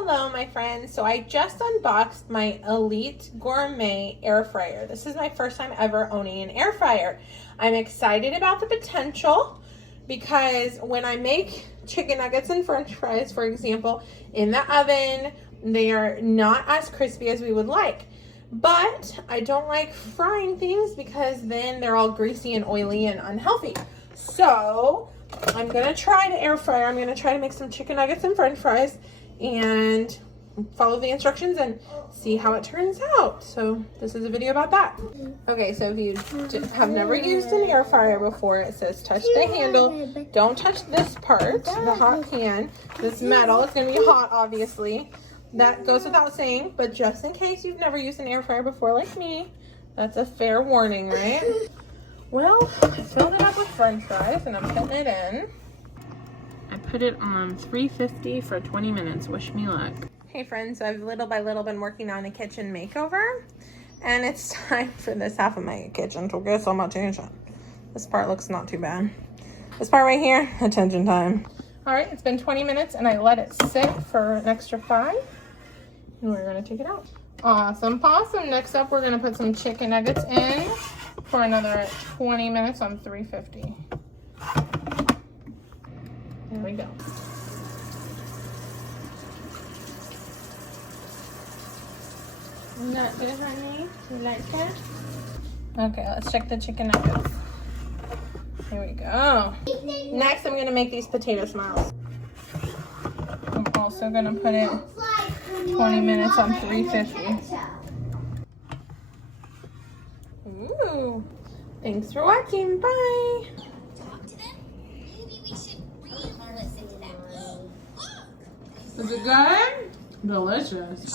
Hello my friends. So I just unboxed my Elite Gourmet air fryer. This is my first time ever owning an air fryer. I'm excited about the potential because when I make chicken nuggets and french fries, for example, in the oven, they are not as crispy as we would like. But I don't like frying things because then they're all greasy and oily and unhealthy. So I'm gonna try the air fryer. I'm gonna try to make some chicken nuggets and french fries and follow the instructions and see how it turns out. So this is a video about that. Okay, so if you have never used an air fryer before, it says touch the handle. Don't touch this part, the hot pan. This metal, it's gonna be hot obviously. That goes without saying, but just in case you've never used an air fryer before like me, that's a fair warning, right? Well, I filled it up with french fries and I'm putting it in. I put it on 350 for 20 minutes. Wish me luck. Hey friends, so I've little by little been working on a kitchen makeover, and it's time for this half of my kitchen to get some attention. This part looks not too bad. This part right here, attention time. All right, it's been 20 minutes and I let it sit for an extra 5. And we're gonna take it out. Awesome possum. Next up, we're gonna put some chicken nuggets in for another 20 minutes on 350. There we go. Isn't that good, honey? You like that? Okay, let's check the chicken nuggets. Here we go. Next, I'm gonna make these potato smiles. I'm also gonna put it 20 minutes on 350. Ooh. Thanks for watching. Bye. Is it good? Delicious.